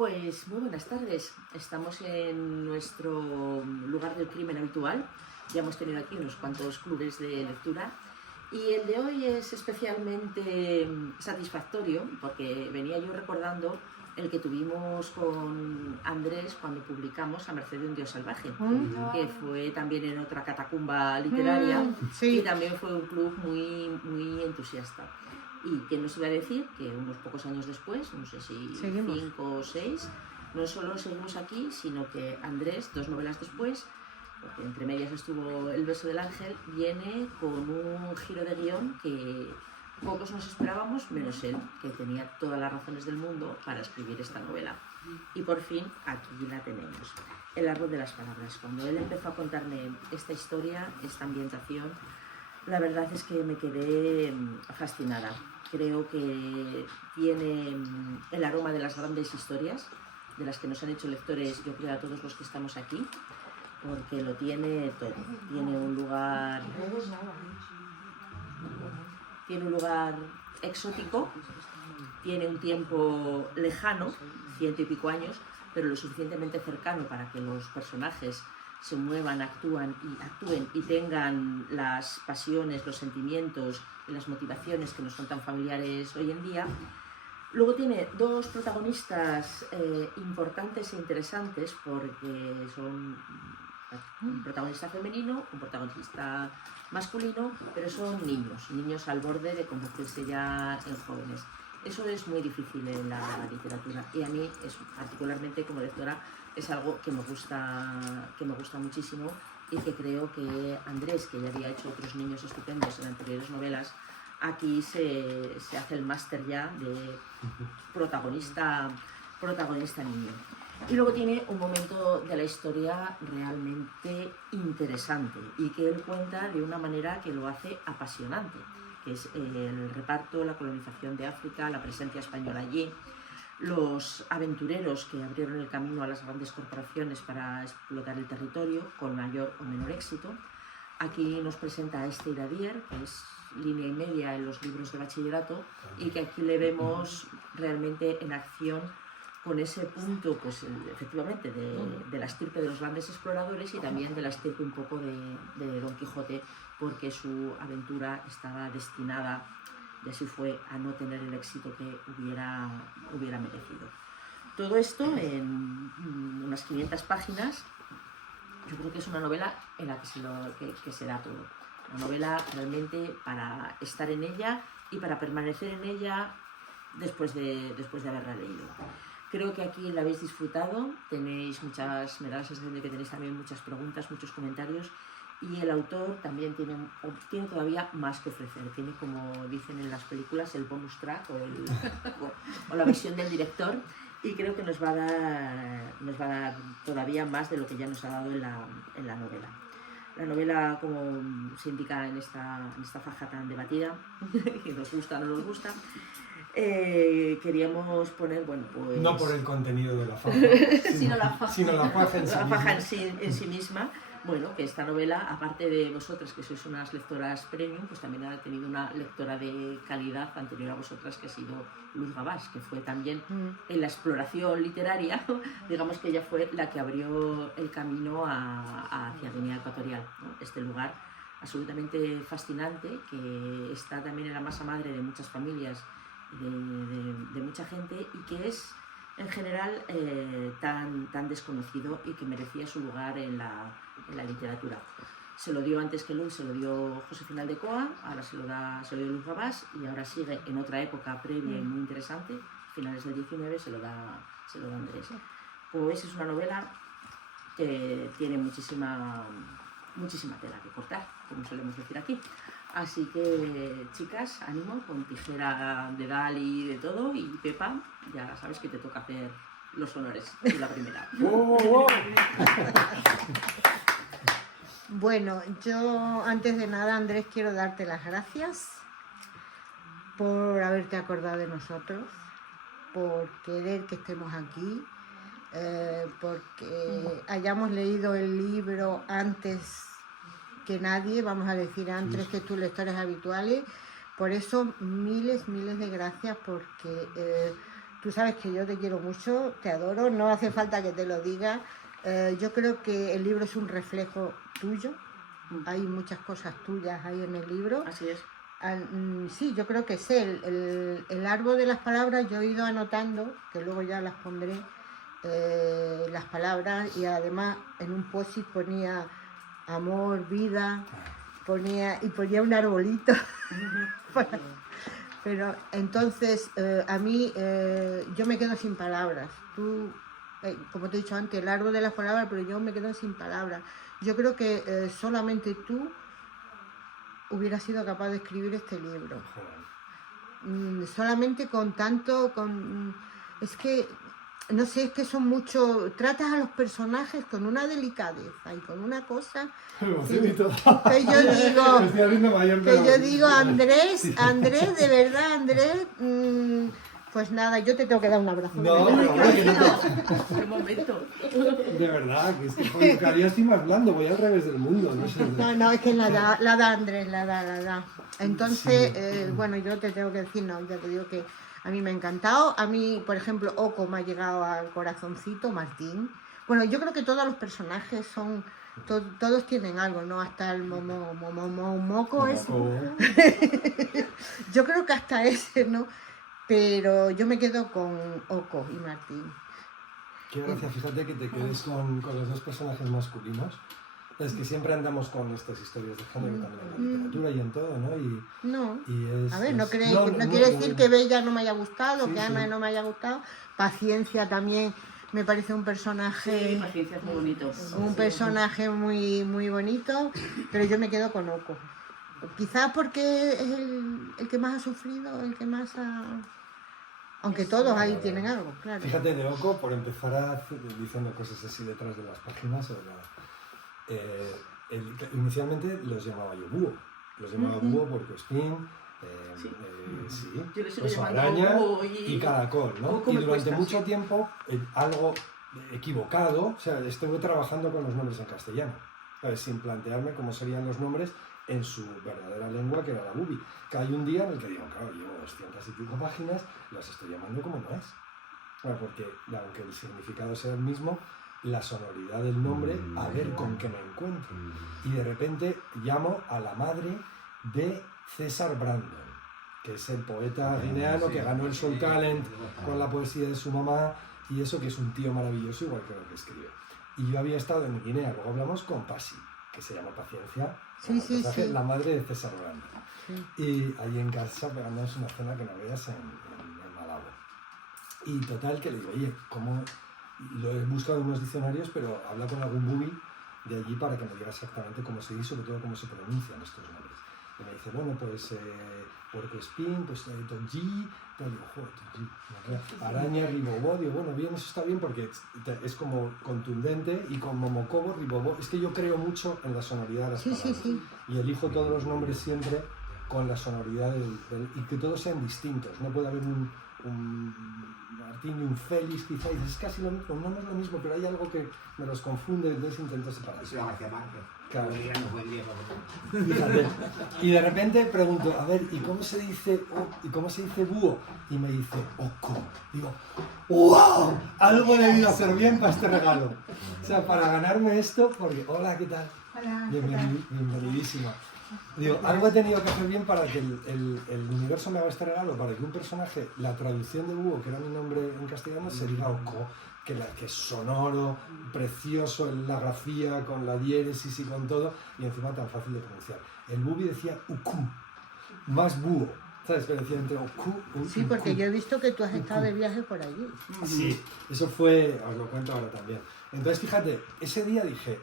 Pues muy buenas tardes. Estamos en nuestro lugar del crimen habitual. Ya hemos tenido aquí unos cuantos clubes de lectura y el de hoy es especialmente satisfactorio porque venía yo recordando el que tuvimos con Andrés cuando publicamos A Merced de un Dios Salvaje, que fue también en otra catacumba literaria y también fue un club muy entusiasta. Y que nos iba a decir que unos pocos años después, no sé si 5 o 6, no solo seguimos aquí, sino que Andrés, 2 novelas después, porque entre medias estuvo El beso del ángel, viene con un giro de guión que pocos nos esperábamos, menos él, que tenía todas las razones del mundo para escribir esta novela. Y por fin aquí la tenemos, El árbol de las palabras. Cuando él empezó a contarme esta historia, esta ambientación, la verdad es que me quedé fascinada. Creo que tiene el aroma de las grandes historias, de las que nos han hecho lectores, yo creo, a todos los que estamos aquí, porque lo tiene todo. Tiene un lugar exótico, tiene un tiempo lejano, 100 y pico años, pero lo suficientemente cercano para que los personajes se muevan, actúen y tengan las pasiones, los sentimientos y las motivaciones que nos son tan familiares hoy en día. Luego tiene 2 protagonistas importantes e interesantes porque son un protagonista femenino, un protagonista masculino, pero son niños al borde de convertirse ya en jóvenes. Eso es muy difícil en la literatura y a mí, particularmente como lectora, es algo que me gusta muchísimo y que creo que Andrés, que ya había hecho otros niños estupendos en anteriores novelas, aquí se hace el máster ya de protagonista niño. Y luego tiene un momento de la historia realmente interesante y que él cuenta de una manera que lo hace apasionante, que es el reparto, la colonización de África, la presencia española allí, los aventureros que abrieron el camino a las grandes corporaciones para explotar el territorio con mayor o menor éxito. Aquí nos presenta a este Iradier, que es línea y media en los libros de bachillerato, y que aquí le vemos realmente en acción con ese punto, pues efectivamente, de la estirpe de los grandes exploradores y también de la estirpe un poco de Don Quijote, porque su aventura estaba destinada, y así fue, a no tener el éxito que hubiera merecido. Todo esto en unas 500 páginas. Yo creo que es una novela en la que se da todo. Una novela realmente para estar en ella y para permanecer en ella después de haberla leído. Creo que aquí la habéis disfrutado, me da la sensación de que tenéis también muchas preguntas, muchos comentarios, y el autor también tiene todavía más que ofrecer. Tiene, como dicen en las películas, el bonus track o la versión del director, y creo que nos va a dar todavía más de lo que ya nos ha dado en la novela. La novela, como se indica en esta faja tan debatida, que nos gusta o no nos gusta, queríamos poner, bueno, pues... No por el contenido de la faja, sino la faja en sí misma. Bueno, que esta novela, aparte de vosotras que sois unas lectoras premium, pues también ha tenido una lectora de calidad anterior a vosotras, que ha sido Luz Gabás, que fue también en la exploración literaria, digamos que ella fue la que abrió el camino hacia Guinea Ecuatorial, ¿no? Este lugar absolutamente fascinante, que está también en la masa madre de muchas familias, de mucha gente, y que es en general tan desconocido y que merecía su lugar en la literatura. Se lo dio antes que Luz, se lo dio Josefina Aldecoa, ahora se lo dio Luz Gabás, y ahora sigue en otra época previa y muy interesante, finales del 19, se lo da Andrés. Como veis, es una novela que tiene muchísima tela que cortar, como solemos decir aquí. Así que, chicas, ánimo, con tijera de Dal y de todo, y Pepa, ya sabes que te toca hacer los honores de la primera. Bueno, yo antes de nada, Andrés, quiero darte las gracias por haberte acordado de nosotros, por querer que estemos aquí, porque hayamos leído el libro antes que nadie, vamos a decir antes que tus lectores habituales. Por eso miles de gracias, porque tú sabes que yo te quiero mucho, te adoro, no hace falta que te lo diga. Yo creo que el libro es un reflejo tuyo. Hay muchas cosas tuyas ahí en el libro. Así es. Sí, yo creo que es él. El árbol de las palabras yo he ido anotando, que luego ya las pondré, las palabras, y además en un post-it ponía amor, vida, ponía un arbolito. Pero entonces a mí yo me quedo sin palabras. Tú, como te he dicho antes, el árbol de las palabras, pero yo me quedo sin palabras. Yo creo que solamente tú hubieras sido capaz de escribir este libro. Solamente con tanto, es que, no sé, es que son mucho, tratas a los personajes con una delicadeza y con una cosa que yo digo, Andrés, de verdad, Andrés, pues nada, yo te tengo que dar un abrazo. No, pero bueno, que no. ¡Qué momento! De verdad, que es que cada día estoy más blando, voy al revés del mundo, no sé. No, es que la da Andrés, la da. Entonces, bueno, yo te tengo que decir, no, ya te digo que a mí me ha encantado. A mí, por ejemplo, Oco me ha llegado al corazoncito, Martín. Bueno, yo creo que todos los personajes son, todos tienen algo, ¿no? Hasta el moco es. Yo creo que hasta ese, ¿no? Pero yo me quedo con Oco y Martín. Qué gracia, fíjate que te quedes con los dos personajes masculinos. Es que siempre andamos con estas historias de género también en la literatura y en todo, ¿no? A ver, no quiere decir que Bella no me haya gustado, que Ana no me haya gustado. Paciencia también me parece un personaje... Sí, Paciencia es muy bonito. Un personaje muy, muy bonito, pero yo me quedo con Oco. Quizás porque es el que más ha sufrido, el que más ha... Aunque todos ahí tienen algo, claro. Fíjate, de Oco, por empezar diciendo cosas así detrás de las páginas, inicialmente los llamaba yo búho. Los llamaba búho por Crespín, yo les pues, sigo araña búho y caracol, ¿no? Y durante mucho tiempo, algo equivocado, o sea, estuve trabajando con los nombres en castellano, ¿sabes? Sin plantearme cómo serían los nombres en su verdadera lengua, que era la bubi. Que hay un día en el que digo, claro, llevo 200 y pico páginas, las estoy llamando como no es. Bueno, porque aunque el significado sea el mismo, la sonoridad del nombre, a ver con qué me encuentro. Y de repente llamo a la madre de César Brandon, que es el poeta guineano que ganó el Soul Talent con la poesía de su mamá, y eso, que es un tío maravilloso, igual que lo que escribe. Y yo había estado en Guinea, luego hablamos con Pasi, que se llama Paciencia, la madre de César Brandon. Y allí en casa pegándonos una cena que no veas en Malabo. Y total, que le digo, oye, ¿cómo...? Lo he buscado en unos diccionarios, pero habla con algún bubi de allí para que me diga exactamente cómo se dice, sobre todo cómo se pronuncian estos nombres. Y me dice, bueno, pues puercoespín, pues tonji, tal, digo, joder, tonji, araña, ribobó, digo, bueno, bien, eso está bien porque es como contundente, y con momocobo, ribobó, es que yo creo mucho en la sonoridad de las palabras. Y elijo todos los nombres siempre con la sonoridad y que todos sean distintos, no puede haber un Martín y un Félix, quizás es casi lo mismo, no es lo mismo, pero hay algo que me los confunde, entonces intento separar. Eso es García Márquez. Claro. Fíjate. Y de repente pregunto, a ver, ¿y cómo se dice búho? Y me dice, oco. Digo, ¡wow! Algo he debido hacer bien para este regalo. O sea, para ganarme esto, porque, hola, ¿qué tal? Hola. Bienvenidísima. Digo, algo he tenido que hacer bien para que el universo me haga este regalo, para que un personaje, la traducción de búho, que era mi nombre en castellano, se diga oco, que es sonoro, precioso en la grafía, con la diéresis y con todo, y encima tan fácil de pronunciar. El bubi decía uku, más búho, ¿sabes? Que decía entre oku, sí, porque yo he visto que tú has estado de viaje por allí. Sí, eso fue, os lo cuento ahora también. Entonces, fíjate, ese día dije,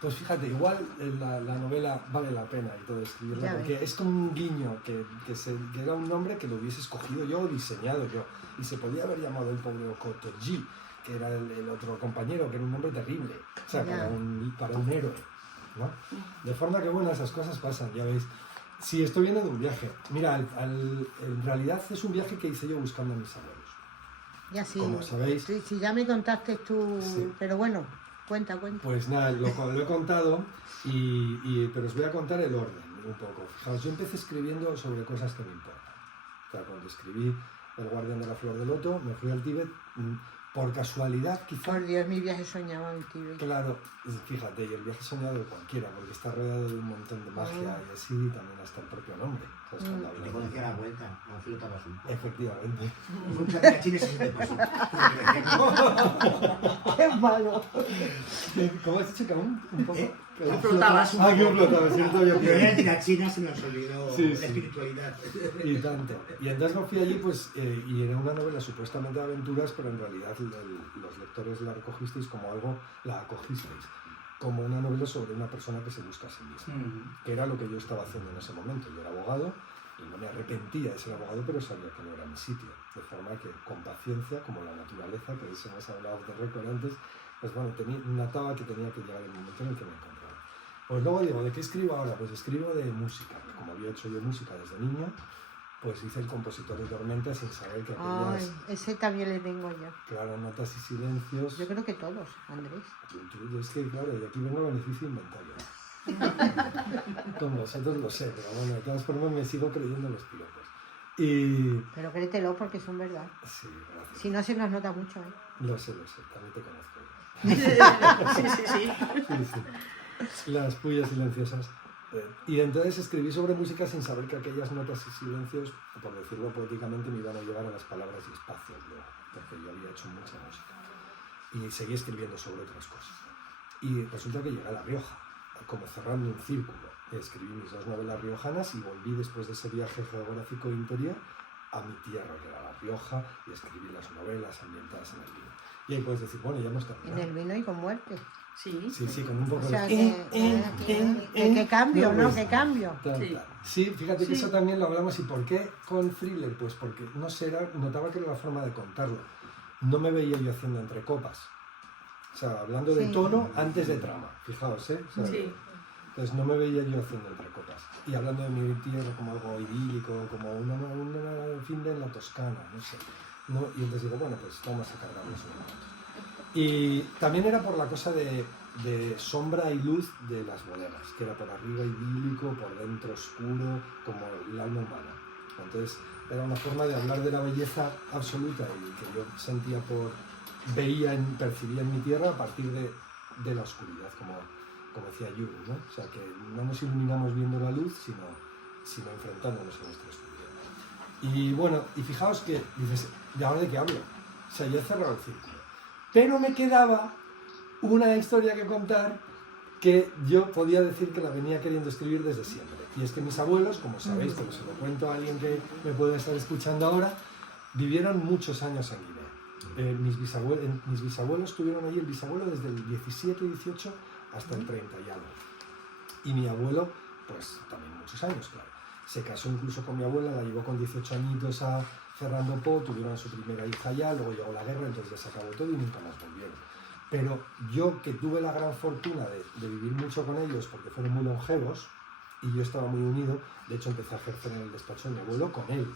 pues fíjate, igual la novela vale la pena y todo escribirla, porque es como un guiño que era un nombre que lo hubiese escogido yo o diseñado yo, y se podía haber llamado el pobre Okotoji, que era el otro compañero, que era un nombre terrible, o sea, para un héroe, ¿no? De forma que, bueno, esas cosas pasan, ya veis. Sí, estoy viendo de un viaje. Mira, en realidad es un viaje que hice yo buscando a mis abuelos. Ya sí. Como sabéis. Sí, ya me contaste tú, sí. Pero bueno, cuenta. Pues nada, lo he contado, pero os voy a contar el orden un poco. Fijaos, yo empecé escribiendo sobre cosas que me importan. O sea, cuando escribí El guardián de la flor de loto, me fui al Tíbet por casualidad, quizá. Por Dios, mi viaje soñaba en Tíbet. Claro, fíjate, y el viaje soñado de cualquiera, porque está rodeado de un montón de magia y así, también hasta el propio nombre. ¿Sabes? Cuando Y te hablas conocía la vuelta, no flotabas un poco. Efectivamente. Muchas tirachines y se te pasó. ¡Qué malo! ¿Cómo has dicho que aún un poco? ¿Eh? Que aún Flotabas. Ah, que aún flotaba, ¿cierto? Yo Pero era tirachina, se nos olvidó Sí, la sí. espiritualidad. Y tanto. Y entonces me fui allí, pues, y era una novela supuestamente de aventuras, pero en realidad los lectores la recogisteis como algo, la acogisteis como una novela sobre una persona que se busca a sí misma, que era lo que yo estaba haciendo en ese momento. Yo era abogado y no me arrepentía de ser abogado, pero sabía que no era mi sitio. De forma que, con paciencia, como la naturaleza, que se hemos hablado de récord antes, pues bueno, notaba que tenía que llegar el momento en el que me encontraba. Pues luego digo, ¿de qué escribo ahora? Pues escribo de música. Como había hecho yo música desde niño, pues hice el compositor de Tormenta sin saber que aquellas, Ay, ese también le tengo yo. claro, notas y silencios. Yo creo que todos, Andrés. Es que, claro, y aquí vengo a beneficio inventario. Con vosotros lo sé, pero bueno, de todas formas me sigo creyendo los piropos. Y... Pero créetelo porque son verdad. Sí, gracias. Si no, se nos nota mucho, ¿eh? Lo sé, también te conozco. Sí. Sí, sí. Las pullas silenciosas. Y entonces escribí sobre música sin saber que aquellas notas y silencios, por decirlo poéticamente, me iban a llevar a las palabras y espacios luego, porque yo había hecho mucha música. Y seguí escribiendo sobre otras cosas. Y resulta que llegué a La Rioja, como cerrando un círculo. Escribí mis 2 novelas riojanas y volví después de ese viaje geográfico interior a mi tierra, que era La Rioja, y escribí las novelas ambientadas en el vino. Y ahí puedes decir, bueno, ya hemos terminado. En el vino y con muerte. Sí. Sí, con un poco O sea, de... qué cambio, ¿no? pues, Qué cambio. Sí. Sí, fíjate que Sí. eso también lo hablamos. ¿Y por qué con thriller? Pues porque, no sé, notaba que era la forma de contarlo. No me veía yo haciendo entre copas. O sea, hablando de Sí. tono antes de trama, fijaos, ¿eh? O sea, Sí. entonces no me veía yo haciendo entre copas. Y hablando de mi tierra como algo idílico, como un fin de en la Toscana, no sé. ¿No? Y entonces digo, bueno, pues vamos a cargarnos un rato. Y también era por la cosa de sombra y luz de las bodegas, que era por arriba idílico, por dentro oscuro, como el alma humana. Entonces era una forma de hablar de la belleza absoluta y que yo sentía percibía en mi tierra a partir de la oscuridad, como decía Jung, ¿no? O sea, que no nos iluminamos viendo la luz, sino enfrentándonos a nuestra oscuridad. Y bueno, y fijaos que dices, ¿de ahora de qué hablo? O sea, ya he cerrado el círculo. Pero me quedaba una historia que contar que yo podía decir que la venía queriendo escribir desde siempre. Y es que mis abuelos, como sabéis, como se lo cuento a alguien que me puede estar escuchando ahora, vivieron muchos años en Guinea. Mis bisabuelos estuvieron allí, el bisabuelo desde el 17 y 18 hasta el 30 y algo. Y mi abuelo, pues también muchos años, claro. Se casó incluso con mi abuela, la llevó con 18 añitos a Ferrando Po, tuvieron a su primera hija ya, luego llegó la guerra, entonces ya se acabó todo y nunca más volvieron. Pero yo, que tuve la gran fortuna de vivir mucho con ellos porque fueron muy longevos y yo estaba muy unido, de hecho empecé a ejercer en el despacho de mi abuelo con él,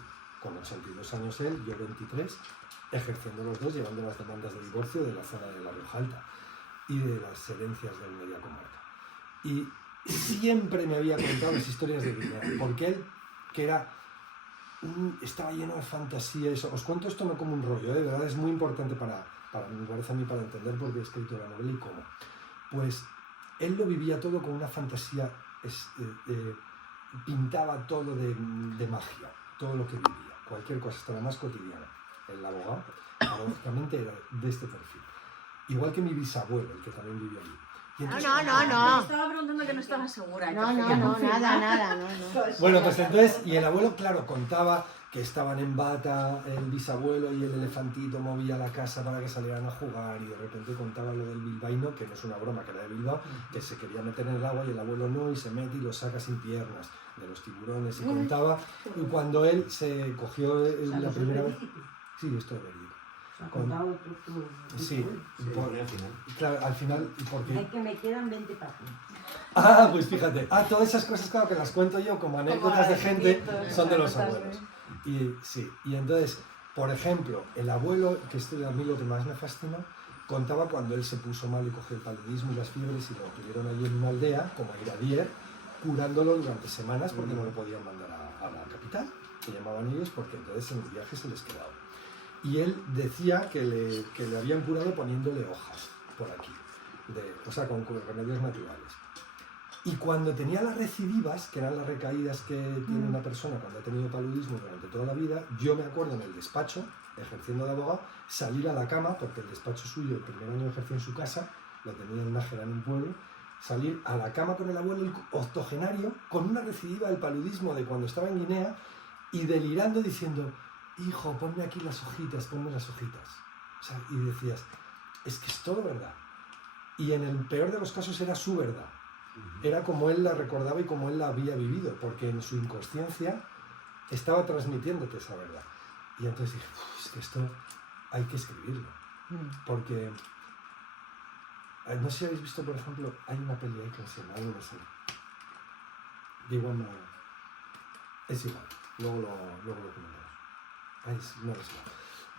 con 82 años él, yo 23, ejerciendo los dos, llevando las demandas de divorcio de la zona de La Rioja Alta y de las herencias del media comarca. Y siempre me había contado las historias de Guinea, porque él, que estaba lleno de fantasía, eso. Os cuento esto no como un rollo, de verdad es muy importante me parece a mí, para entender por qué he escrito la novela y cómo. Pues él lo vivía todo con una fantasía, pintaba todo de magia, todo lo que vivía, cualquier cosa, hasta la más cotidiana. El abogado, paradójicamente, era de este perfil. Igual que mi bisabuelo, el que también vivía allí. Entonces, No. Estaba preguntando que no estaba segura. No, nada, no. Bueno, pues entonces, y el abuelo, claro, contaba que estaban en bata, el bisabuelo y el elefantito movía la casa para que salieran a jugar y de repente contaba lo del bilbaíno, que no es una broma, que era de Bilbao, que se quería meter en el agua y el abuelo no, y se mete y lo saca sin piernas, de los tiburones, y contaba, y cuando él se cogió la primera vez... Sí, esto es verídico. Sí, claro, al final, porque... Es que me quedan 20 páginas. Ah, pues fíjate. Todas esas cosas, claro, que las cuento yo como anécdotas de gente, son de los abuelos. Y sí, y entonces, por ejemplo, el abuelo, que a mí lo que más me fascinó, contaba cuando él se puso mal y cogió el paludismo y las fiebres y lo tuvieron allí en una aldea, como Iradier, curándolo durante semanas porque no lo podían mandar a la capital. que llamaban ellos, porque entonces en el viaje se les quedaba. Y él decía que le habían curado poniéndole hojas por aquí, o sea, con remedios naturales. Y cuando tenía las recidivas, que eran las recaídas que tiene una persona cuando ha tenido paludismo durante toda la vida, yo me acuerdo en el despacho, ejerciendo de abogado, salir a la cama, porque el despacho suyo, el primer año ejerció en su casa, lo tenía en Nájera, en un pueblo, salir a la cama con el abuelo octogenario, con una recidiva del paludismo de cuando estaba en Guinea, y delirando diciendo, hijo, ponme aquí las hojitas, ponme las hojitas. O sea, y decías, es que es todo verdad. Y en el peor de los casos era su verdad. Era como él la recordaba y como él la había vivido, porque en su inconsciencia estaba transmitiéndote esa verdad. Y entonces dije, es que esto hay que escribirlo. Porque, no sé si habéis visto, por ejemplo, hay una peli ahí que se llama algo así. Digo, no, es igual, luego lo comentamos. No es igual.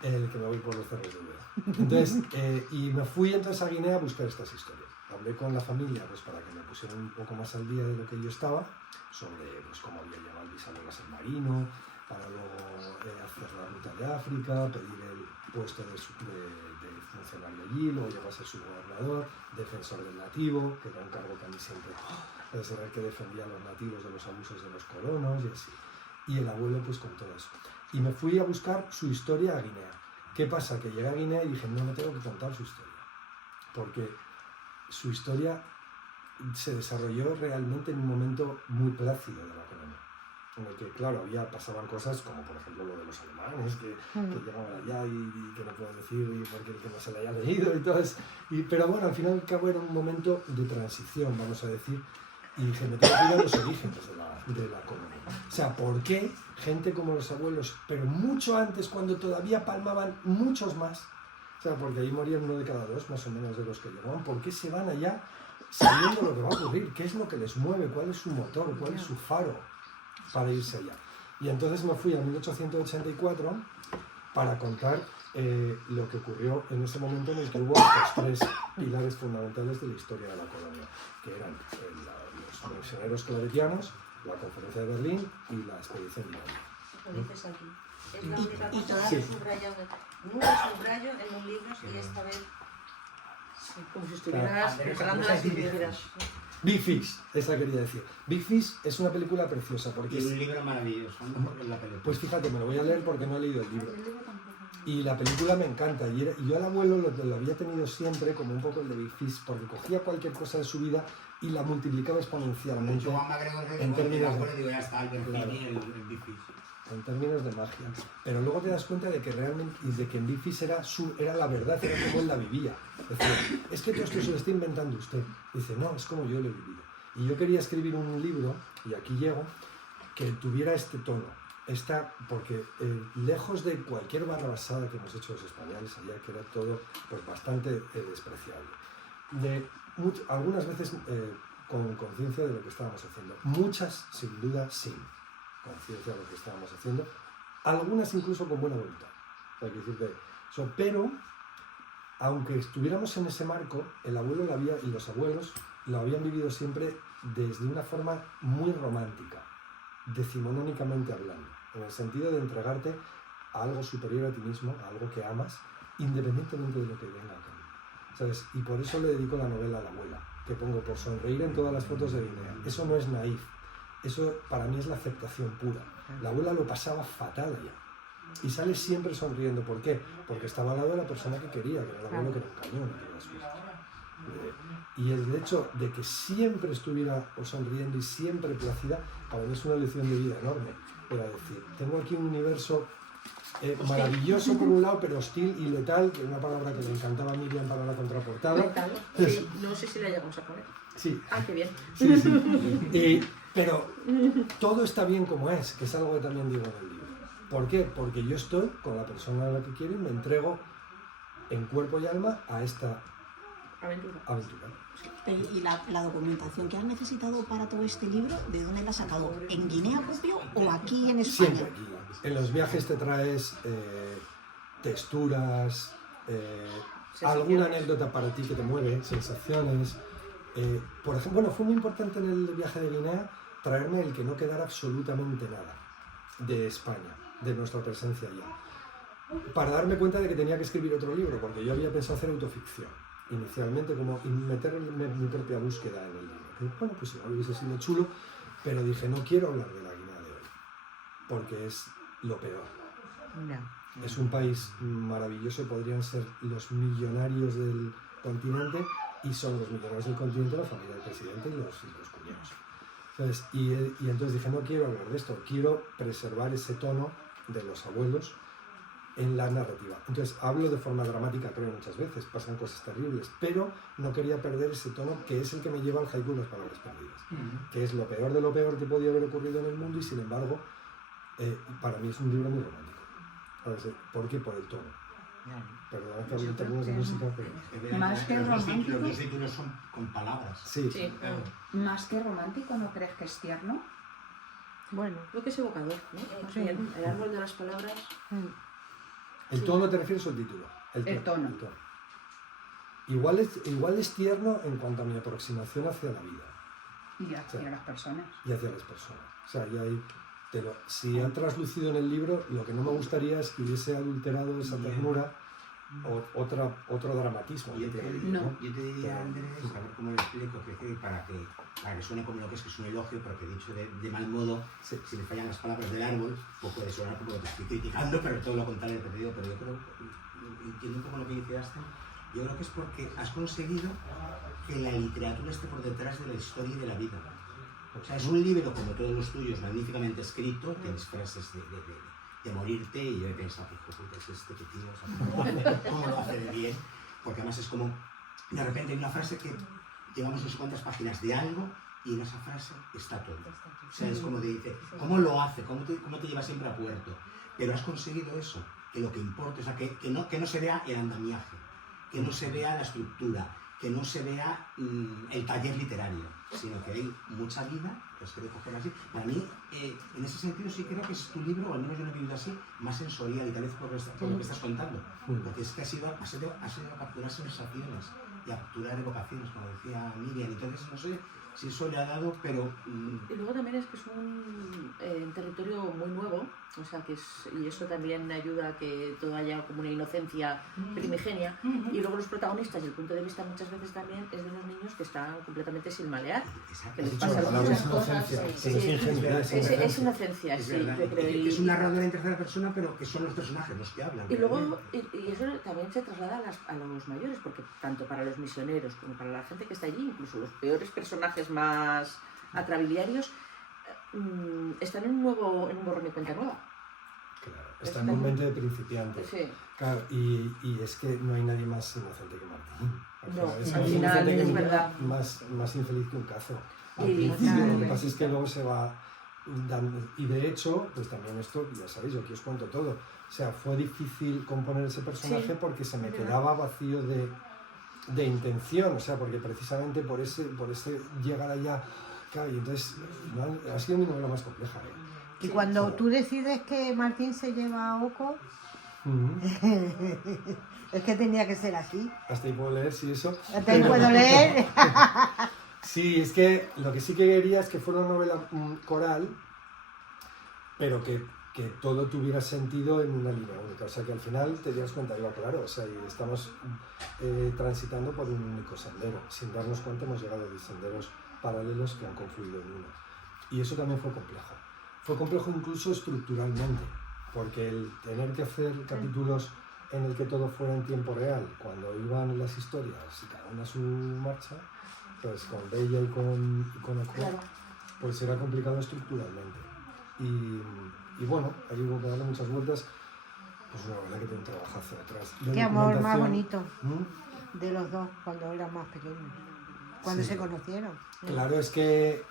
Que me voy por los cerros de Úbeda. Entonces, y me fui entonces a Guinea a buscar estas historias. Hablé con la familia pues, para que me pusieran un poco más al día de lo que yo estaba, sobre pues, cómo había llegado el bisabuelo a San Marino, para luego hacer la ruta de África, pedir el puesto de funcionario allí, luego llegó a ser subgobernador, defensor del nativo, que era un cargo que a mí siempre, de ser el que defendía a los nativos de los abusos de los colonos y así. Y el abuelo pues con todo eso. Y me fui a buscar su historia a Guinea. ¿Qué pasa? Que llegué a Guinea y dije, no tengo que contar su historia. Porque su historia se desarrolló realmente en un momento muy plácido de la colonia. En el que, claro, pasaban cosas como, por ejemplo, lo de los alemanes, que llegaban allá y que no puedo decir, y porque el que no se le haya leído y todo eso. Pero bueno, al final y al cabo era un momento de transición, vamos a decir. Y dije, me tengo que ir a los orígenes de la colonia. O sea, ¿por qué gente como los abuelos, pero mucho antes, cuando todavía palmaban muchos más? O sea, porque ahí morían 1 de cada 2, más o menos, de los que llegaban. ¿Por qué se van allá sabiendo lo que va a ocurrir? ¿Qué es lo que les mueve? ¿Cuál es su motor? ¿Cuál es su faro para irse allá? Y entonces me fui a 1884 para contar lo que ocurrió en ese momento en el que hubo estos 3 pilares fundamentales de la historia de la colonia, que eran los misioneros claretianos, la conferencia de Berlín y la expedición de Italia. Lo dices aquí. Es la única cosa que he subrayado. Nunca subrayo en un libro y esta vez... Como si estuvieras preparando las ideas. Big Fish, esa quería decir. Big Fish es una película preciosa porque es un libro maravilloso, ¿no? La película. Pues fíjate, me lo voy a leer porque no he leído el libro. Y la película me encanta. Y yo al abuelo lo había tenido siempre como un poco el de Big Fish, porque cogía cualquier cosa de su vida y la multiplicaba exponencialmente en términos de magia. Pero luego te das cuenta de que realmente de que en Big Fish era la verdad, era como él la vivía. Decía, es que todo esto se lo está inventando usted. Dice, no, es como yo lo he vivido. Y yo quería escribir un libro, y aquí llego, que tuviera este tono. Porque lejos de cualquier barrabasada que hemos hecho los españoles allá, que era todo pues, bastante despreciable. Algunas veces con conciencia de lo que estábamos haciendo. Muchas, sin duda, sin conciencia de lo que estábamos haciendo. Algunas incluso con buena voluntad. Hay que decirte eso. Pero, aunque estuviéramos en ese marco, el abuelo y los abuelos lo habían vivido siempre desde una forma muy romántica, decimonónicamente hablando, en el sentido de entregarte a algo superior a ti mismo, a algo que amas, independientemente de lo que venga a cambio. ¿Sabes? Y por eso le dedico la novela a la abuela, que pongo por sonreír en todas las fotos de Guinea. Eso no es naif, eso para mí es la aceptación pura. La abuela lo pasaba fatal allá. Y sale siempre sonriendo. ¿Por qué? Porque estaba al lado de la persona que quería, que era el abuelo, que era un cañón y todas las cosas. Y el hecho de que siempre estuviera sonriendo y siempre plácida, para mí es una lección de vida enorme. Era decir, tengo aquí un universo maravilloso por un lado, pero hostil y letal, que es una palabra que le encantaba a Miriam para la contraportada. ¿Letal? Sí, no sé si la llegamos a poner. Sí. Ah, qué bien. Sí, sí. Pero todo está bien como es, que es algo que también digo en el libro. ¿Por qué? Porque yo estoy con la persona a la que quiero y me entrego en cuerpo y alma a esta aventura. ¿Y la documentación que has necesitado para todo este libro, de dónde la has sacado? ¿En Guinea propio o aquí en España? Siempre aquí. En los viajes te traes texturas, alguna anécdota para ti que te mueve, sensaciones. Por ejemplo, fue muy importante en el viaje de Guinea traerme el que no quedara absolutamente nada. de España, de nuestra presencia allá, para darme cuenta de que tenía que escribir otro libro, porque yo había pensado hacer autoficción inicialmente, como meter mi propia búsqueda en el libro. Que, bueno, pues igual hubiese sido chulo, pero dije, no quiero hablar de la Guinea de hoy, porque es lo peor. No. Es un país maravilloso, podrían ser los millonarios del continente, y son los millonarios del continente la familia del presidente y los cuñados. ¿Sabes? Y entonces dije, no quiero hablar de esto, quiero preservar ese tono de los abuelos en la narrativa. Entonces hablo de forma dramática, creo, muchas veces, pasan cosas terribles, pero no quería perder ese tono que es el que me lleva al haiku, las palabras perdidas, que es lo peor de lo peor que podía haber ocurrido en el mundo, y sin embargo, para mí es un libro muy romántico. ¿Por qué? Por el tono. Perdón, que hablo en términos de música, pero... Más que romántico. Los dos títulos son con palabras. Sí. Más que romántico, ¿no crees que es tierno? Bueno. Creo que es evocador, ¿no? Sí. El árbol de las palabras. ¿El tono te refieres al título? El tono. Igual es tierno en cuanto a mi aproximación hacia la vida. Y hacia las personas. Y hacia las personas. O sea, ya hay... si han traslucido en el libro, lo que no me gustaría es que hubiese adulterado esa ternura o otro dramatismo. Yo te diría, Andrés, a ver cómo lo explico, que para que suene como lo que es un elogio, pero que dicho de mal modo, si me fallan las palabras del árbol, pues puede sonar como lo que estoy criticando, pero todo lo contrario que te digo. Pero yo creo, entiendo un poco lo que dice Asta, yo creo que es porque has conseguido que la literatura esté por detrás de la historia y de la vida. O sea, es un libro, como todos los tuyos, magníficamente escrito, tienes frases de morirte, y yo he pensado, hijo puta, es este que tío, o sea, ¿cómo lo hace de bien? Porque además es como, de repente hay una frase que llevamos no sé cuántas páginas de algo, y en esa frase está todo. O sea, es como dice, ¿cómo lo hace? ¿Cómo te lleva siempre a puerto? Pero has conseguido eso, que lo que importa, o sea, que no se vea el andamiaje, que no se vea la estructura, que no se vea el taller literario, sino que hay mucha vida, que os quiero coger así. Para mí, en ese sentido, sí creo que es tu libro, o al menos yo lo he vivido así, más sensorial, y tal vez por lo que estás contando. Porque es que has ido a capturar sensaciones y a capturar evocaciones, como decía Miriam. Entonces, no sé si eso le ha dado, pero... Y luego también es que es un territorio muy nuevo, o sea, y eso también ayuda a que todo haya como una inocencia primigenia. Y luego los protagonistas, y el punto de vista muchas veces también es de unos niños que están completamente sin malear, que les pasan muchas cosas. Es inocencia, sí, yo creo. Es un narrador en tercera persona, pero que son los personajes los que hablan. Y luego, y eso también se traslada a los mayores, porque tanto para los misioneros como para la gente que está allí, incluso los peores personajes más atrabiliarios, están en un borrón y cuenta nueva. Claro, están en un momento de principiante. Sí. Claro, y es que no hay nadie más inocente que Martín. No, es al final es que verdad. Más infeliz que un cazo. Al Y principio, lo que pasa es que luego se va dando. Y de hecho, pues también esto, ya sabéis, yo aquí os cuento todo. O sea, fue difícil componer ese personaje porque se me quedaba vacío de intención. O sea, porque precisamente por ese llegar allá. Claro, y entonces ha sido mi novela más compleja. Y cuando tú decides que Martín se lleva a Oko, es que tenía que ser así. Hasta ahí puedo leer, sí, eso. Hasta ahí puedo leer. Sí, es que lo que sí que quería es que fuera una novela coral, pero que todo tuviera sentido en una línea única. O sea, que al final te das cuenta, iba claro, o sea, y estamos transitando por un único sendero. Sin darnos cuenta hemos llegado a senderos paralelos que han confluido en uno. Y eso también fue complejo. Fue complejo incluso estructuralmente, porque el tener que hacer capítulos en el que todo fuera en tiempo real, cuando iban las historias y cada una a su marcha, pues con Bella y con Oko, pues era complicado estructuralmente. Y bueno, ahí hubo que darle muchas vueltas, pues una verdad que tiene un trabajazo detrás. Qué amor más bonito de los dos cuando eran más pequeños, cuando se conocieron. Claro, es que...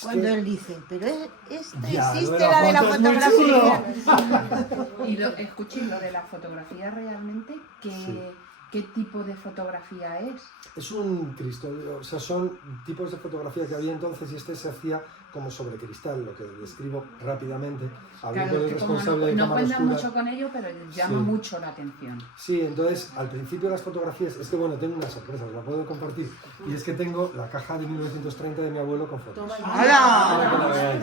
Cuando él dice, pero esta Ya, existe lo la de la foto es muy fotografía. Y escuchen, lo de la fotografía realmente, ¿qué tipo de fotografía es? Es un Cristo, o sea, son tipos de fotografía que había entonces, y se hacía como sobre cristal, lo que describo rápidamente. Hablé Claro, con el que como responsable de no cámara cuenta oscura. mucho con ello, pero llama Sí. mucho la atención. Sí, entonces al principio las fotografías, es que bueno, tengo una sorpresa, os la puedo compartir. Y es que tengo la caja de 1930 de mi abuelo con fotos. Para que la veáis.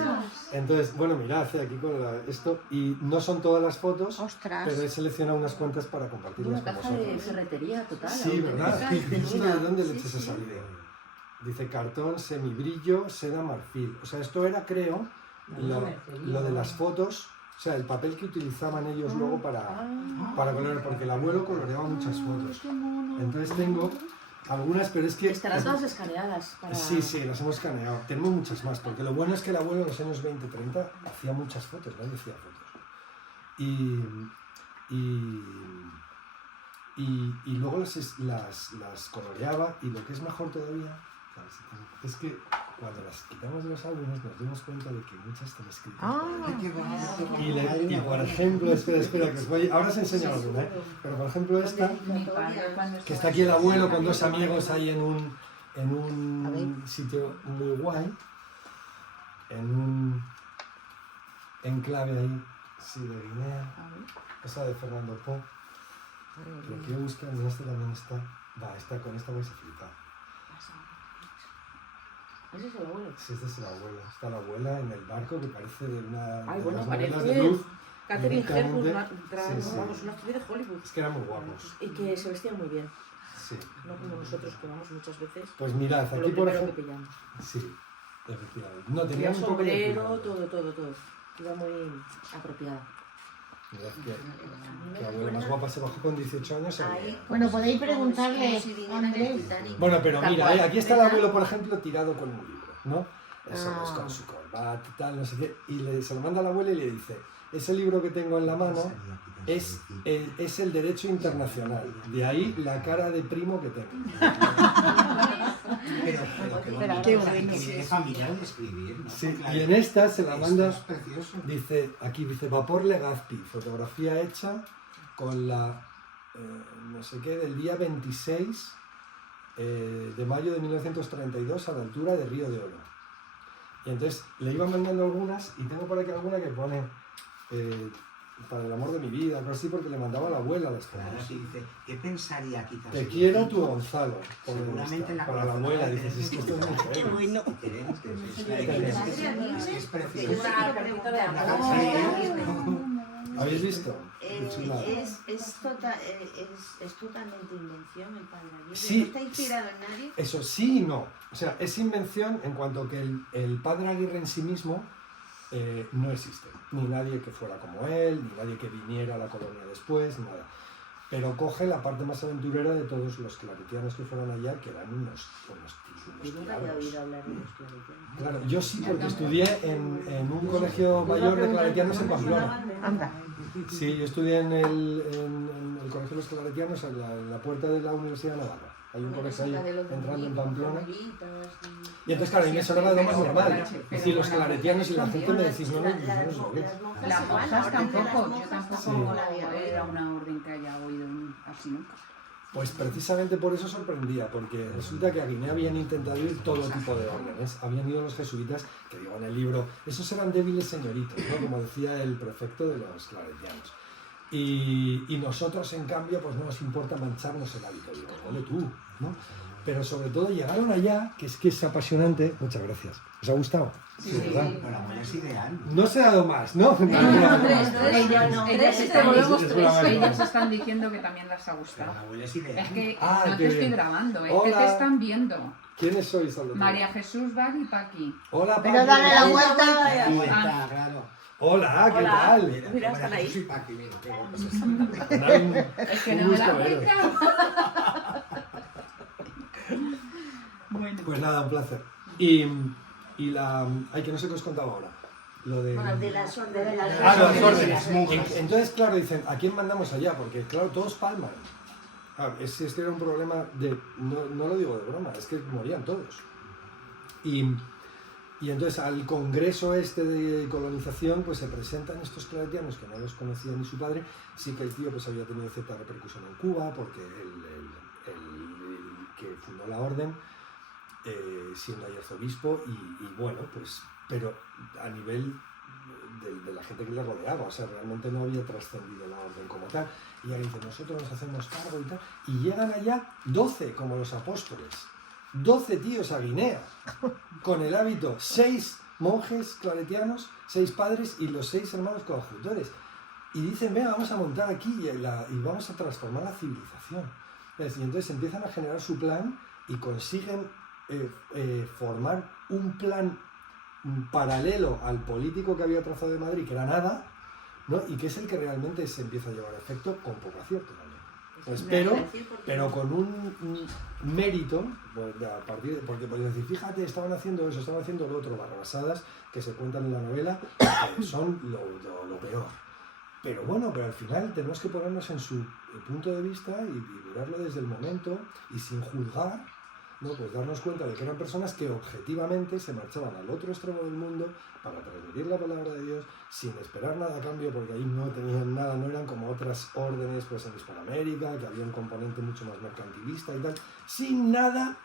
Entonces, bueno, mirad aquí con esto, y no son todas las fotos, Ostras. pero he seleccionado unas cuantas para compartirlas Una con caja de vosotros. ferretería total. Sí, ¿verdad? auténtica, ¿Esto genuina. de dónde Sí, leches sí. ha salido? Dice cartón, semibrillo, seda, marfil. O sea, esto era, creo, lo de las fotos, o sea, el papel que utilizaban ellos luego para colorear, porque el abuelo coloreaba muchas fotos. Entonces tengo algunas, pero es que... Estarán todas escaneadas. Para... Sí, sí, las hemos escaneado. Tenemos muchas más, porque lo bueno es que el abuelo en los años 20, 30 hacía muchas fotos, nadie hacía fotos. Y luego las coloreaba, y lo que es mejor todavía es que cuando las quitamos de los álbumes nos dimos cuenta de que muchas están escritas por él. Y por ejemplo, espera, que os voy, ahora os enseño alguna, ¿eh? Pero por ejemplo esta, que está aquí el abuelo con dos amigos ahí en un sitio muy guay, en un enclave ahí, sí, de Guinea, esa de Fernando Po. Lo quiero buscar, en este también está, con esta vais a flipar. ¿Ese es el abuelo? Sí, esta es la abuela, está la abuela en el barco que parece de una Ay, de bueno, las novelas parece de Luz. Catherine Hepburn, directamente. Sí, sí. vamos, una actriz de Hollywood. Es que eran muy guapos. Y que se vestían muy bien, Sí. no como nosotros que vamos muchas veces. Pues mirad, Por aquí lo por primero que ejemplo. pillamos. Sí, efectivamente. No, tenía Tenía un poco de sombrero, cuidado. todo. Iba muy apropiada. Mirad que abuela más guapa se bajó con 18 años. Ahí, Bueno, podéis preguntarle como si vinieran a del Andrés. Titanic. Bueno, pero Tal mira, cual. aquí está el abuelo, por ejemplo, tirado con un libro, ¿no? Eso, Ah. pues, con su corbata y tal, no sé qué. Y se lo manda a la abuela y le dice, ese libro que tengo en la mano es el derecho internacional. De ahí la cara de primo que tengo. Pero Qué bueno. bueno. Que familiar de escribir, ¿no? Sí, Claro. y en esta se la Esto manda, es precioso. dice Vapor Legazpi, fotografía hecha con la, no sé qué, del día 26 de mayo de 1932 a la altura de Río de Oro. Y entonces le iba mandando algunas, y tengo por aquí alguna que pone para el amor de mi vida, algo así, porque le mandaba a la abuela las Claro, fotos. sí, dice, ¿qué pensaría quizás? Te quiero tu Gonzalo, pone Seguramente esta, la para la abuela, dices, es que esto es muy Qué feo. bueno. Queremos que es Porque precioso. yo quiero preguntar a Una vos. canción. ¿Habéis visto? Qué chulada. Es totalmente invención el Padre Aguirre. Sí. No está inspirado en nadie. Eso sí y no. O sea, es invención en cuanto que el padre Aguirre en sí mismo no existe. Ni nadie que fuera como él, ni nadie que viniera a la colonia después, nada. Pero coge la parte más aventurera de todos los claretianos que fueron allá, que eran unos Yo nunca había tiranos. oído hablar de los claretianos. Claro, yo sí, porque estudié en un colegio mayor de claretianos en Pamplona. Anda. Sí, yo estudié en el colegio de los claretianos, en la puerta de la Universidad de Navarra. Hay un colegio ahí entrando en Pamplona. Y entonces, claro, a mí me sonaba lo más normal. Es decir, los claretianos y la gente me decís, no, no, no, no, no. Las monjas tampoco, yo tampoco Sí. he ido a una orden que haya oído así nunca. Pues precisamente por eso sorprendía, porque resulta que a Guinea habían intentado ir todo tipo de órdenes. Habían ido los jesuitas, que digo en el libro, esos eran débiles señoritos, ¿no? Como decía el prefecto de los claretianos. Y nosotros, en cambio, pues no nos importa mancharnos el hábito. Digo, ole tú, ¿no? Pero sobre todo llegaron allá, que es apasionante. Muchas gracias. ¿Os ha gustado? Sí, ¿verdad? Pero la abuela es ideal. No se ha dado más, ¿no? Ellas te volvemos ellas están diciendo que también les ha Pero gustado. la abuela es ideal. Es que Ah, no qué te estoy bien. grabando, es que Hola. te están viendo. ¿Quiénes sois? Al otro lado? María Jesús, Val y Paqui. Hola, Pero Paqui. dale la vuelta. Ahí está, claro. Hola, ¿qué Hola. tal? Mira, están ahí. Yo soy Paqui, mira, qué guapo. Es que Un no me la gusto he veros. Bueno. Pues nada, un placer. Y la... Ay, que no sé qué os contaba ahora. Lo de... Bueno, de las órdenes. Ah, las órdenes. Las monjas. Entonces, claro, dicen, ¿a quién mandamos allá? Porque, claro, todos palman. Este era un problema de... No lo digo de broma, es que morían todos. Y entonces al congreso este de colonización, pues se presentan estos claretianos que no los conocía ni su padre. Sí que el tío pues había tenido cierta repercusión en Cuba, porque el que fundó la orden, siendo ahí arzobispo, y bueno, pues pero a nivel de la gente que le rodeaba, o sea, realmente no había trascendido la orden como tal. Y ella dice, nosotros nos hacemos cargo y tal, y llegan allá 12 como los apóstoles, 12 tíos a Guinea, con el hábito, 6 monjes claretianos, 6 padres y los 6 hermanos coadjutores. Y dicen, venga, vamos a montar aquí y vamos a transformar la civilización. Y entonces empiezan a generar su plan y consiguen formar un plan paralelo al político que había trazado de Madrid, que era nada, ¿no? Y que es el que realmente se empieza a llevar a efecto, con poco acierto también. Pues, pero con un mérito, pues, a partir porque podéis decir, fíjate, estaban haciendo eso, estaban haciendo lo otro, barrabasadas que se cuentan en la novela, que son lo peor. Pero bueno, pero al final tenemos que ponernos en su punto de vista y mirarlo desde el momento y sin juzgar, ¿no? Pues darnos cuenta de que eran personas que objetivamente se marchaban al otro extremo del mundo para transmitir la palabra de Dios sin esperar nada a cambio, porque ahí no tenían nada, no eran como otras órdenes pues en Hispanoamérica, que había un componente mucho más mercantilista y tal, sin nada,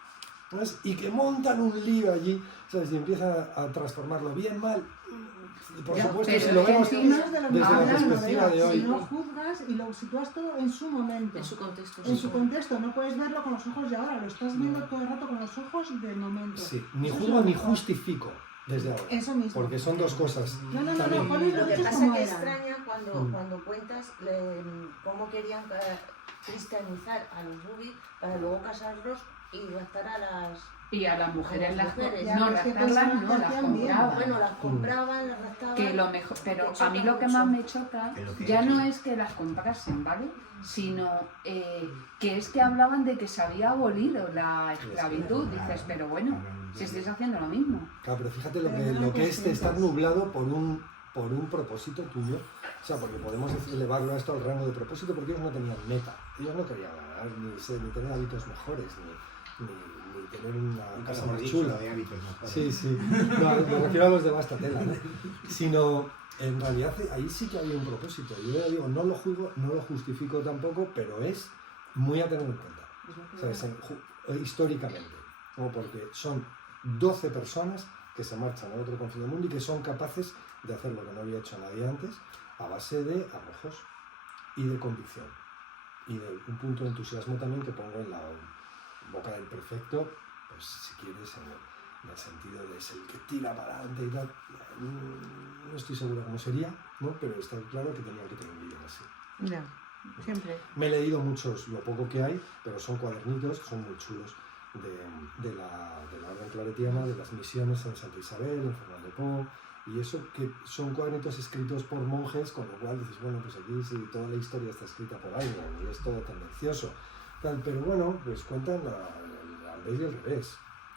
¿sabes? Y que montan un lío allí, ¿sabes? Y empiezan a transformarlo bien, mal. Por supuesto, si lo vemos desde la perspectiva de hoy. Si no juzgas y lo sitúas todo en su momento, En su contexto. en su contexto, no puedes verlo con los ojos de ahora, lo estás viendo todo el rato con los ojos del momento. Sí, ni Eso juzgo es lo ni mejor. justifico desde ahora. Eso mismo. Porque son dos cosas. No, también. pones Lo los que hechos pasa como que eran. extraña cuando cuentas cómo querían cristianizar a los rubis para luego casarlos y raptar a las... Y a las mujeres las mujeres. Ya, no pero es que raptarlas, pensaban no que las hacían bien. compraban. Bueno, las compraban, las raptaban... Que lo mejor, pero Te a mí choca lo que mucho. más me choca Pero que- ya no es que las comprasen, ¿vale? Sino que es que hablaban de que se había abolido la esclavitud. Dices, pero bueno, si estáis haciendo lo mismo. Claro, pero fíjate Pero no lo que es conscientes. estar nublado por un propósito tuyo. O sea, porque podemos elevarlo a esto al rango de propósito, porque ellos no tenían meta. Ellos no querían ganar, ni tener hábitos mejores, ni tener una casa más chula. de hábitos mejores. Sí, sí. No, me refiero a los de Bastatela, ¿no? Sino, en realidad, ahí sí que había un propósito. Yo ya digo, no lo juzgo, no lo justifico tampoco, pero es muy a tener en cuenta. ¿Sabes? Históricamente. ¿No? Porque son 12 personas que se marchan a otro confín del mundo y que son capaces de hacer lo que no había hecho nadie antes a base de arrojos y de convicción. Y de un punto de entusiasmo también que pongo en la boca del perfecto, pues si quieres, en el sentido de ser el que tira para adelante y tal. No estoy seguro cómo sería, ¿no? Pero está claro que tenía que tener un vídeo así. No, siempre. Me he leído muchos, lo poco que hay, pero son cuadernitos, son muy chulos, de la orden claretiana, de las misiones en Santa Isabel, en Fernando Po, y eso que son cuadernitos escritos por monjes, con lo cual dices, bueno, pues aquí sí, toda la historia está escrita por alguien y es todo tendencioso, tal, pero bueno, pues cuentan al revés y al revés.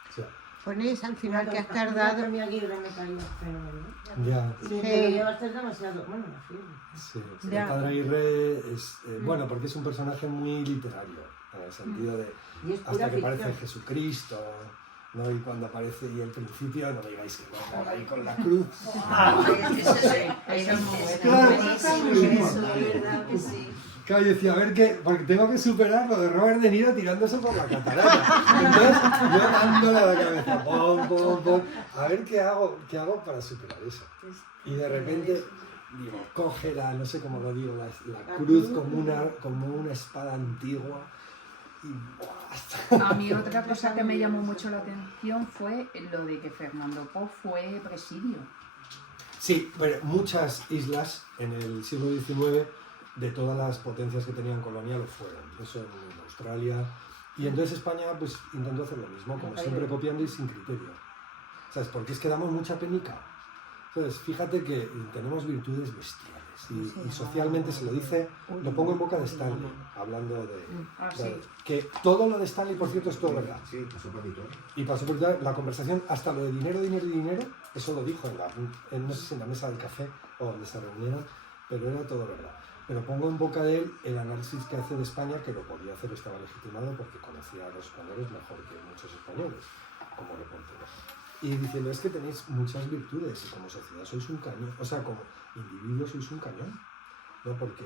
O sea, Pones al final que has A tardado. mí Aguirre me caía fenomenal. ya, Sí, que lo llevaste demasiado. Bueno, sí. sí, Ya. el Padre Aguirre es, bueno, porque es un personaje muy literario, en el sentido de Y es pura hasta que ficción. aparece Jesucristo, ¿no? Y cuando aparece y el principio, no digáis que no, ahí con la cruz. Eso sí, eso es muy bueno. Claro, Buenísimo, eso, ¿verdad que sí? Claro, yo decía, a ver qué, porque tengo que superar lo de Robert De Niro tirándose por la catarata. Entonces, yo dándole a la cabeza, pom, pom, pom, a ver qué hago para superar eso. Y de repente, digo, cógela, no sé cómo lo digo, la cruz como una espada antigua. Y ¡buah! A mí otra cosa que me llamó mucho la atención fue lo de que Fernando Po fue presidio. Sí, pero muchas islas en el siglo XIX, de todas las potencias que tenían colonia, lo fueron. Eso en Australia. Y entonces España pues intentó hacer lo mismo, como siempre copiando y sin criterio. ¿Sabes? Porque es que damos mucha penica. Entonces, fíjate que tenemos virtudes bestiales. Y socialmente se lo dice, lo pongo en boca de Stanley, hablando de... Ah, sí. Que todo lo de Stanley, por cierto, es todo verdad. Sí, pasó por Vitor. Y pasó por la conversación, hasta lo de dinero, dinero y dinero, eso lo dijo no sé si en la mesa del café o donde se reunieron, pero era todo verdad. Pero pongo en boca de él el análisis que hace de España, que lo podía hacer, estaba legitimado porque conocía a los españoles mejor que muchos españoles, como reportero. Y diciendo, es que tenéis muchas virtudes y como sociedad sois un cañón, o sea, como individuos sois un cañón, ¿no? Porque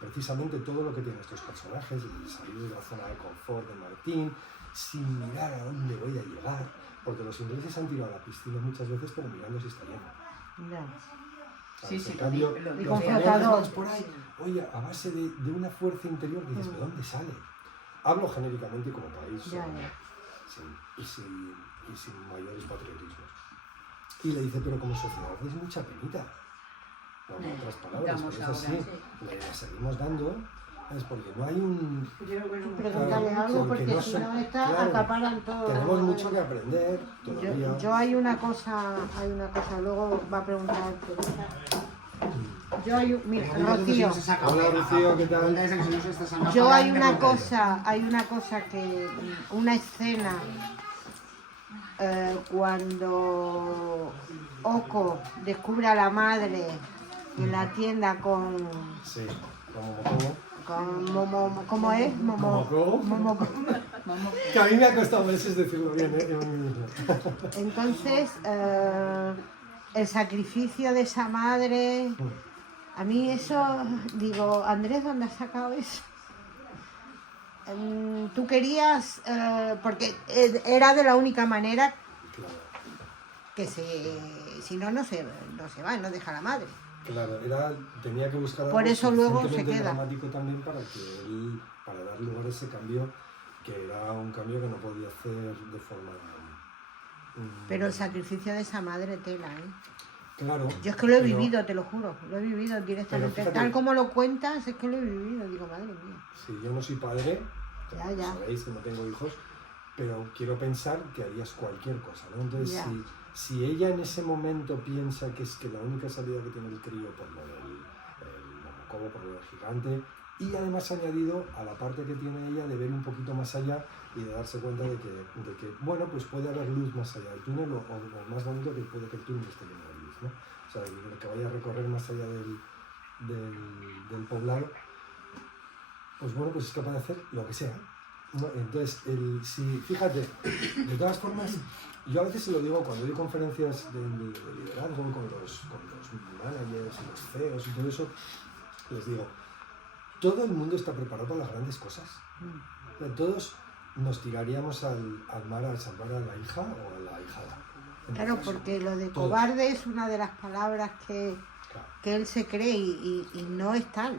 precisamente todo lo que tienen estos personajes, el salir de la zona de confort de Martín, sin mirar a dónde voy a llegar, porque los ingleses han tirado a la piscina muchas veces, pero mirando si está lleno. Ya. Sí, En sí, cambio, lo los digo. italianos vas por ahí, oye, a base de una fuerza interior que dices, ¿de dónde sale? Hablo genéricamente como país, Ya, y sin mayores patriotismos. Y le dice, pero como sociedad es mucha penita. No, en otras palabras, Damos pero es así. ahora, Le seguimos dando, es porque no hay un... Pregúntale algo, que porque no si son- no está, claro, acaparan todo. Tenemos mucho que aprender todavía. Yo hay una cosa, luego va a preguntar. Yo hay, mira, Rocío. Hola, Rocío, ¿qué tal? Yo hay una cosa que, una escena cuando Oko descubre a la madre en la tienda con Sí, como Momo. ¿cómo es? Momoko. Momoko. Que a mí me ha costado meses decirlo bien, ¿eh? Entonces, el sacrificio de esa madre, a mí eso, digo, Andrés, ¿dónde has sacado eso? Tú querías, porque era de la única manera que si no se va, no deja a la madre. Claro, tenía que buscar algo Por eso luego se suficientemente queda. dramático también para dar lugar a ese cambio, que era un cambio que no podía hacer de forma... Pero el sacrificio de esa madre tela, ¿eh? Claro. Yo es que lo he pero- vivido, te lo juro, lo he vivido directamente. Pero fíjate- Tal como lo cuentas, es que lo he vivido, digo, madre mía. Sí, yo no soy padre, Ya. sabéis que no tengo hijos, pero quiero pensar que harías cualquier cosa, ¿no? Entonces, Ya. si ella en ese momento piensa que es que la única salida que tiene el crío por lo del Momokobo, por lo del gigante, y además añadido a la parte que tiene ella de ver un poquito más allá y de darse cuenta de que bueno, pues puede haber luz más allá del túnel, o más bonito que puede que el túnel esté lleno de luz, ¿no? O sea, que vaya a recorrer más allá del poblado, pues bueno, pues es capaz de hacer lo que sea, ¿no? Entonces, fíjate, de todas formas, yo a veces se lo digo cuando doy conferencias de liderazgo con los managers y los CEOs y todo eso, les digo, todo el mundo está preparado para las grandes cosas. O sea, todos nos tiraríamos al mar a salvar a la hija o a la hijada. Claro, porque lo de Todos. cobarde es una de las palabras que Claro. él se cree y no es tal.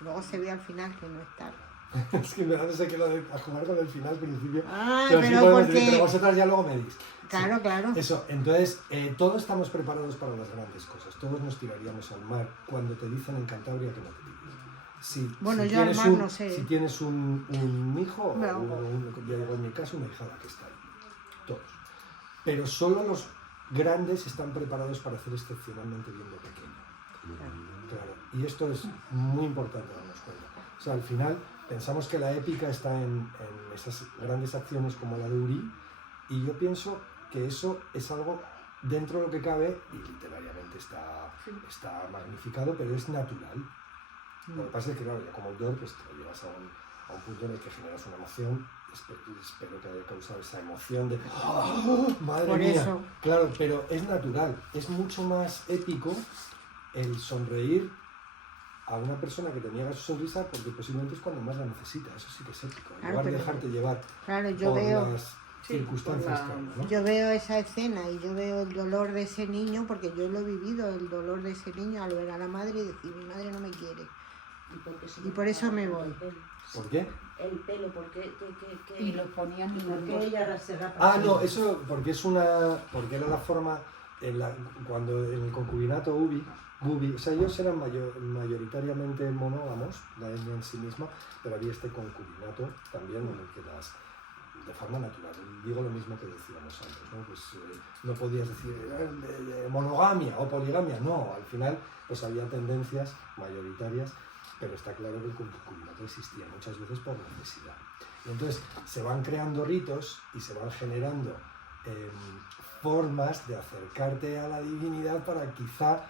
Luego se ve al final que no es tal. Es que me da no sé qué lo de a jugar con el final al principio. Ah, pero sí pero podemos decir, porque... pero vosotras ya luego me dis. Claro, claro. Eso, entonces, todos estamos preparados para las grandes cosas. Todos nos tiraríamos al mar cuando te dicen en Cantabria que no te tires. Bueno, si yo al tienes mar no sé. Si tienes un hijo, Me o ahogo. ya digo en mi caso, una hijada que está ahí. Todos. Pero solo los grandes están preparados para hacer excepcionalmente bien lo pequeño. Claro. Y esto es muy importante darnos cuenta. O sea, al final pensamos que la épica está en esas grandes acciones como la de Uri, y yo pienso que eso es algo dentro de lo que cabe, y literariamente está magnificado, pero es natural. Lo que pasa es que, claro, ya como autor, pues te lo llevas a un punto en el que generas una emoción. Espero que haya causado esa emoción de ¡oh, madre Por mía! eso. Claro, pero es natural. Es mucho más épico el sonreír a una persona que te niega su sonrisa, porque posiblemente es cuando más la necesita. Eso sí que es épico. En Claro, lugar de pero- dejarte llevar Claro, yo por veo... las circunstancias que hay, ¿no? Yo veo esa escena y yo veo el dolor de ese niño, porque yo lo he vivido, el dolor de ese niño al ver a la madre y decir, mi madre no me quiere. Y por eso me voy. ¿Por qué? El pelo, porque Y lo ponían en Porque ella se rapa. Ah, no, eso porque porque era la forma cuando en el concubinato Bubi, o sea, ellos eran mayoritariamente monógamos, la etnia en sí misma, pero había este concubinato también en el que de forma natural, digo lo mismo que decíamos antes, ¿no? Pues no podías decir monogamia o poligamia, no, al final pues había tendencias mayoritarias, pero está claro que el concubinato existía muchas veces por necesidad. Y entonces se van creando ritos y se van generando formas de acercarte a la divinidad para quizá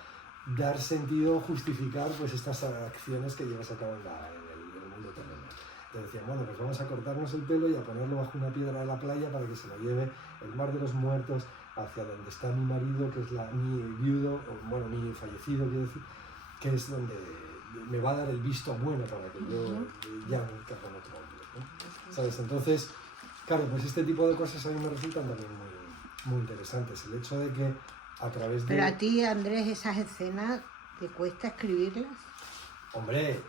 dar sentido o justificar pues estas acciones que llevas a cabo en el mundo terrenal. Entonces decían, bueno, pues vamos a cortarnos el pelo y a ponerlo bajo una piedra de la playa para que se lo lleve el mar de los muertos hacia donde está mi marido, que es mi viudo, o bueno, mi fallecido, quiero decir, que es donde me va a dar el visto bueno para que yo ya me encargue con otro hombre, ¿no? ¿Sabes? Entonces, claro, pues este tipo de cosas a mí me resultan también muy interesantes. El hecho de que a través de... Pero a ti, Andrés, esas escenas, ¿te cuesta escribirlas? Hombre,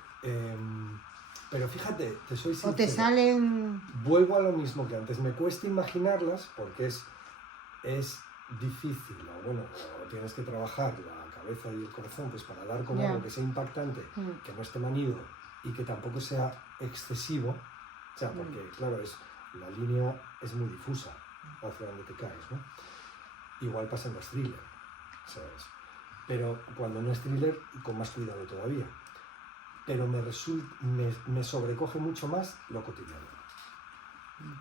pero fíjate, te soy sincero. ¿O te salen...? Vuelvo a lo mismo que antes. Me cuesta imaginarlas porque es difícil, o bueno, o tienes que trabajar la cabeza y el corazón pues para dar con algo que sea impactante, que no esté manido y que tampoco sea excesivo. O sea, porque claro, la línea es muy difusa hacia donde te caes, ¿no? Igual pasa en los thrillers, ¿sabes? Pero cuando no es thriller, con más cuidado todavía. Pero me sobrecoge mucho más lo cotidiano.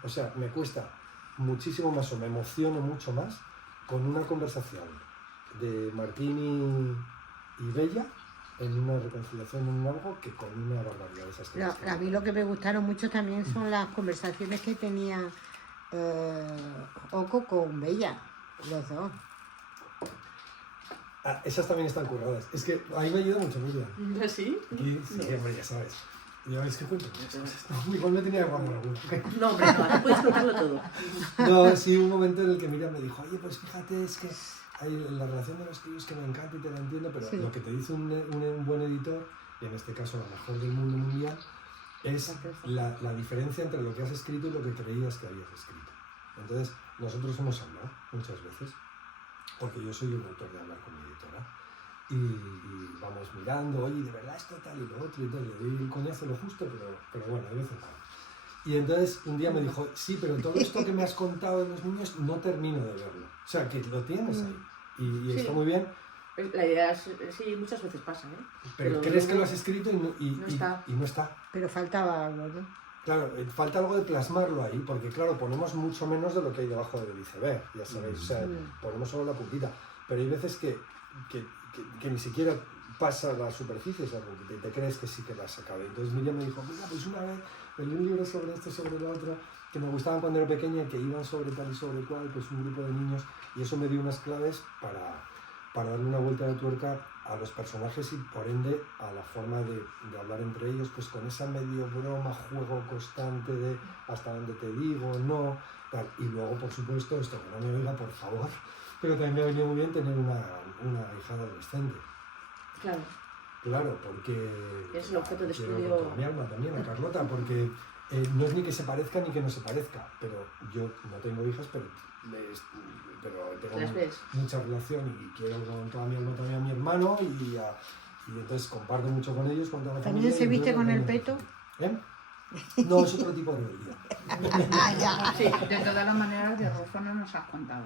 O sea, me cuesta muchísimo más o me emociono mucho más con una conversación de Martín y Bella en una reconciliación en algo que con una barbaridad de esas cosas. A mí lo que me gustaron mucho también son las conversaciones que tenía Oco con Bella, los dos. Esas también están curradas. Es que ahí me ayuda mucho Bella. ¿Sí? Sí, hombre, ya sabes. Ya veis que cuento. Igual me tenía que guardar alguna. No, hombre, no, ahora puedes contarlo todo. No, sí, un momento en el que Miriam me dijo, oye, pues fíjate, es que hay la relación de los tíos que me encanta y te la entiendo, pero sí. Lo que te dice un buen editor, y en este caso la mejor del mundo mundial, es la diferencia entre lo que has escrito y lo que creías que habías escrito. Entonces, nosotros hemos hablado muchas veces, porque yo soy un autor de hablar con mi editora, y vamos mirando, oye, de verdad esto tal y lo otro y tal, le doy el coñazo lo justo, pero bueno, de vez en cuando. Y entonces un día me dijo, sí, pero todo esto que me has contado de los niños no termino de verlo. O sea, que lo tienes ahí. Y Sí. está muy bien. La idea es, sí, muchas veces pasa, ¿eh? Pero crees que lo has escrito y no está. Pero faltaba algo, ¿no? Claro, falta algo de plasmarlo ahí, porque claro, ponemos mucho menos de lo que hay debajo del iceberg, ya sabéis. O sea, ponemos solo la puntita. Pero hay veces que ni siquiera pasa a la superficie esa puntita y te crees que sí que la has sacado. Entonces Miriam me dijo, mira, pues una vez me leí un libro sobre esto, sobre lo otro, que me gustaban cuando era pequeña, que iban sobre tal y sobre cual, pues un grupo de niños, y eso me dio unas claves para darle una vuelta de tuerca a los personajes y por ende a la forma de hablar entre ellos, pues con esa medio broma, juego constante de hasta donde te digo, no, tal. Y luego, por supuesto, esto que no me oiga, por favor, pero también me ha venido muy bien tener una hija adolescente. Claro. Claro, porque... Es el objeto de quiero estudio. con toda mi alma también, a Carlota, porque no es ni que se parezca ni que no se parezca, pero yo no tengo hijas, pero tengo Las ves. mucha relación y quiero con toda mi alma también a mi hermano y entonces comparto mucho con ellos, con toda la familia. ¿También se viste entonces, con el peto? ¿Eh? No, es otro tipo de rebeldía. Sí, de todas las maneras de Rufo no nos has contado.